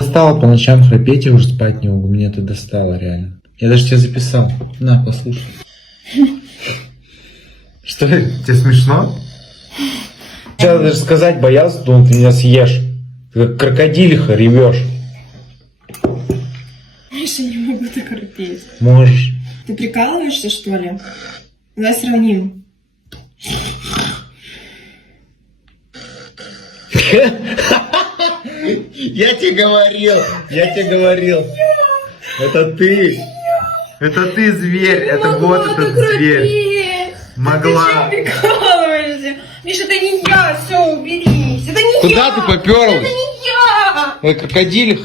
достало по ночам храпеть, я уже спать не могу. Меня это достало, реально. Я даже тебя записал. На, послушай. Что, тебе смешно? Сейчас даже сказать боялся, думал, ты меня съешь. Ты как крокодилиха ревешь. Миша, не могу так рыпеть. Можешь. Ты прикалываешься, что ли? Давай сравним. Я тебе говорил. Это ты. Это ты зверь, это вот этот зверь. Могла. Ты что прикалываешься? Миша, это не я, все, уберись. Это не я. Куда ты попёрлась? Это не я. Ой, крокодилиха.